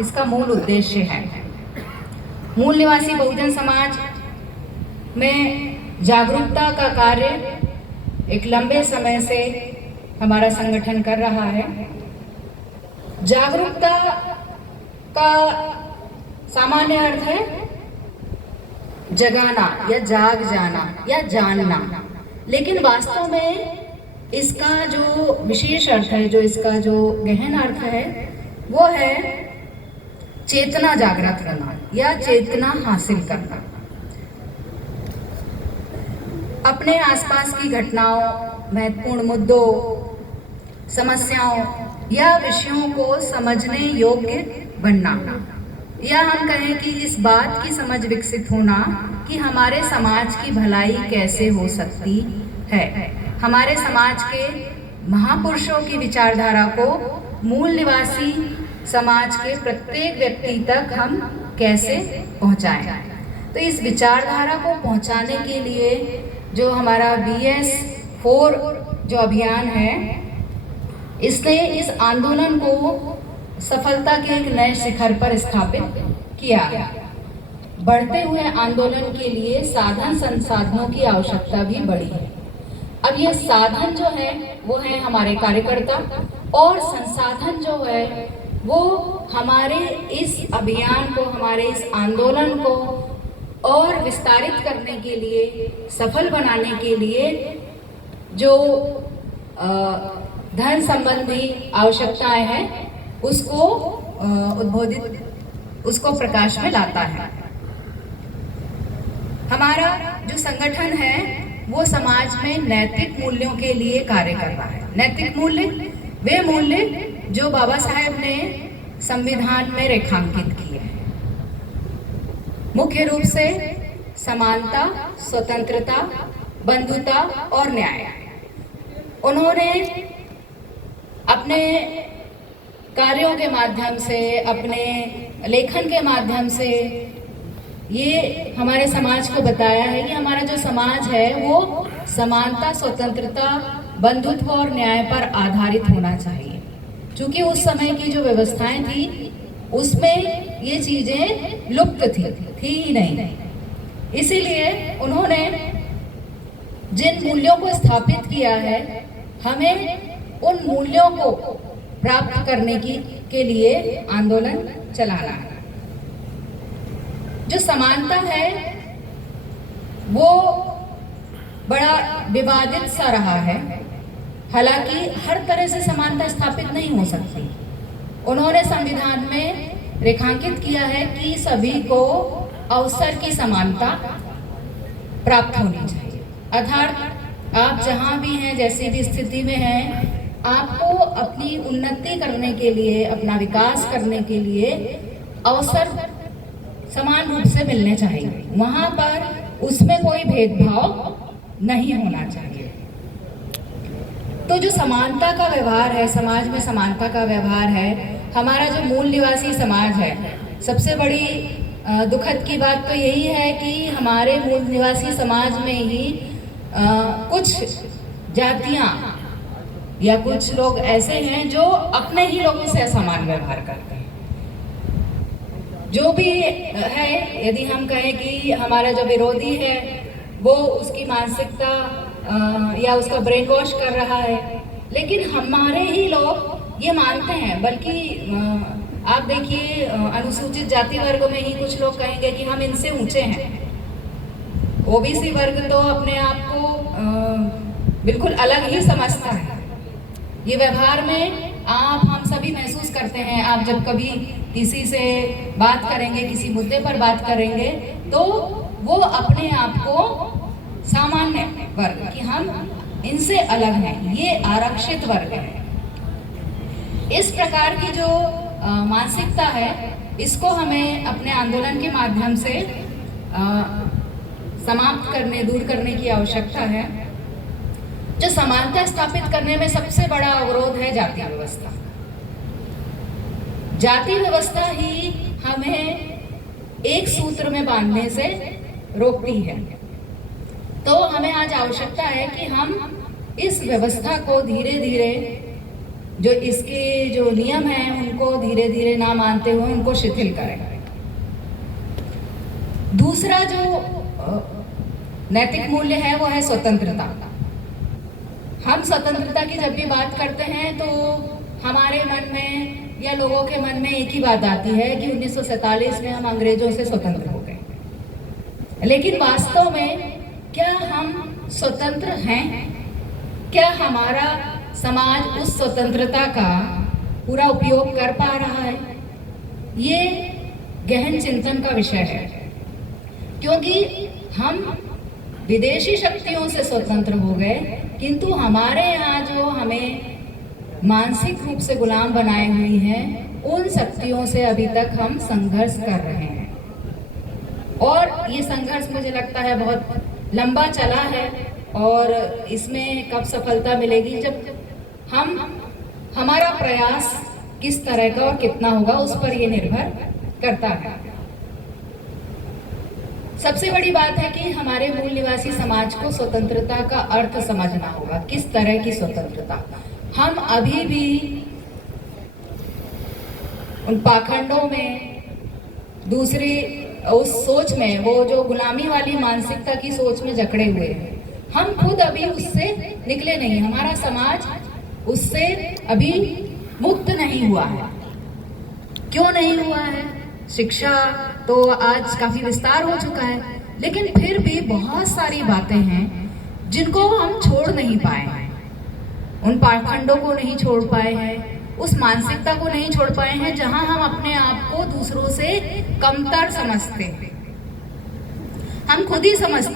इसका मूल उद्देश्य है। मूल निवासी बहुजन समाज में जागरूकता का कार्य एक लंबे समय से हमारा संगठन कर रहा है। जागरूकता का सामान्य अर्थ है जगाना या जाग जाना या जानना, लेकिन वास्तव में इसका जो विशेष अर्थ है, जो इसका जो गहन अर्थ है, वो है चेतना जागृत करना या चेतना हासिल करना। अपने आसपास की घटनाओं, महत्वपूर्ण मुद्दों, समस्याओं या विषयों को समझने योग्य बनना, या हम कहें कि इस बात की समझ विकसित होना कि हमारे समाज की भलाई कैसे हो सकती है। हमारे समाज के महापुरुषों की विचारधारा को मूल निवासी समाज के प्रत्येक व्यक्ति तक हम कैसे पहुंचाएं। तो इस विचारधारा को पहुंचाने के लिए जो हमारा BS4 जो अभियान है, इसने इस आंदोलन को सफलता के एक नए शिखर पर स्थापित किया। बढ़ते हुए आंदोलन के लिए साधन संसाधनों की आवश्यकता भी बढ़ी है। अब ये साधन जो है वो है हमारे कार्यकर्ता, और संसाधन जो है वो हमारे इस अभियान को, हमारे इस आंदोलन को और विस्तारित करने के लिए, सफल बनाने के लिए जो धन संबंधी आवश्यकताएं हैं उसको उसको प्रकाश में लाता है। हमारा जो संगठन है वो समाज में नैतिक मूल्यों के लिए कार्य कर रहा है। नैतिक मूल्य वे मूल्य जो बाबा साहेब ने संविधान में रेखांकित किए हैं, मुख्य रूप से समानता, स्वतंत्रता, बंधुता और न्याय। उन्होंने अपने कार्यों के माध्यम से, अपने लेखन के माध्यम से ये हमारे समाज को बताया है कि हमारा जो समाज है वो समानता, स्वतंत्रता, बंधुत्व और न्याय पर आधारित होना चाहिए। क्योंकि उस समय की जो व्यवस्थाएं थी उसमें ये चीजें लुप्त थी ही नहीं। इसीलिए उन्होंने जिन मूल्यों को स्थापित किया है, हमें उन मूल्यों को प्राप्त करने के लिए आंदोलन चलाना है। जो समानता है वो बड़ा विवादित सा रहा है, हालांकि हर तरह से समानता स्थापित नहीं हो सकती। उन्होंने संविधान में रेखांकित किया है कि सभी को अवसर की समानता प्राप्त होनी चाहिए। अर्थात आप जहाँ भी हैं, जैसी भी स्थिति में हैं, आपको अपनी उन्नति करने के लिए, अपना विकास करने के लिए अवसर समान रूप से मिलने चाहिए। वहाँ पर उसमें कोई भेदभाव नहीं होना चाहिए। तो जो समानता का व्यवहार है, समाज में समानता का व्यवहार है, हमारा जो मूल निवासी समाज है, सबसे बड़ी दुखद की बात तो यही है कि हमारे मूल निवासी समाज में ही कुछ जातियां या कुछ लोग ऐसे हैं जो अपने ही लोगों से असमान व्यवहार करते हैं। जो भी है, यदि हम कहें कि हमारा जो विरोधी है वो उसकी मानसिकता या उसका ब्रेन वॉश कर रहा है, लेकिन हमारे ही लोग ये मानते हैं। बल्कि आप देखिए, अनुसूचित जाति वर्ग में ही कुछ लोग कहेंगे कि हम इनसे ऊंचे हैं। OBC वर्ग तो अपने आप को बिल्कुल अलग ही समझता है। ये व्यवहार में हम सभी महसूस करते हैं। आप जब कभी किसी से बात करेंगे, किसी मुद्दे पर बात करेंगे, तो वो अपने आप को सामान्य वर्ग कि हम इनसे अलग हैं, ये आरक्षित वर्ग है। इस प्रकार की जो मानसिकता है, इसको हमें अपने आंदोलन के माध्यम से समाप्त करने, दूर करने की आवश्यकता है। जो समानता स्थापित करने में सबसे बड़ा अवरोध है जाति व्यवस्था। जाति व्यवस्था ही हमें एक सूत्र में बांधने से रोकती है। तो हमें आज आवश्यकता है कि हम इस व्यवस्था को धीरे धीरे जो इसके जो नियम हैं उनको धीरे धीरे ना मानते हुए उनको शिथिल करें। दूसरा जो नैतिक मूल्य है वो है स्वतंत्रता। हम स्वतंत्रता की जब भी बात करते हैं तो हमारे मन में या लोगों के मन में एक ही बात आती है कि 1947 में हम अंग्रेजों से स्वतंत्र हो गए। लेकिन वास्तव में क्या हम स्वतंत्र हैं? क्या हमारा समाज उस स्वतंत्रता का पूरा उपयोग कर पा रहा है? ये गहन चिंतन का विषय है, क्योंकि हम विदेशी शक्तियों से स्वतंत्र हो गए, किंतु हमारे यहाँ जो हमें मानसिक रूप से गुलाम बनाए हुई हैं, उन शक्तियों से अभी तक हम संघर्ष कर रहे हैं। और ये संघर्ष मुझे लगता है बहुत लंबा चला है और इसमें कब सफलता मिलेगी, जब हमारा प्रयास किस तरह का और कितना होगा उस पर ये निर्भर करता है। सबसे बड़ी बात है कि हमारे मूल निवासी समाज को स्वतंत्रता का अर्थ समझना होगा। किस तरह की स्वतंत्रता? हम अभी भी उन पाखंडों में, दूसरी उस सोच में, वो जो गुलामी वाली मानसिकता की सोच में जकड़े हुए हैं। हम खुद अभी उससे निकले नहीं, हमारा समाज उससे अभी मुक्त नहीं हुआ है। क्यों नहीं हुआ है? शिक्षा तो आज काफी विस्तार हो चुका है, लेकिन फिर भी बहुत सारी बातें हैं जिनको हम छोड़ नहीं पाए हैं। उन पाखंडों को नहीं छोड़ पाए हैं, उस मानसिकता को नहीं छोड़ पाए हैं जहां हम अपने आप को दूसरों से कमतर समझते हैं। हम खुद ही समझते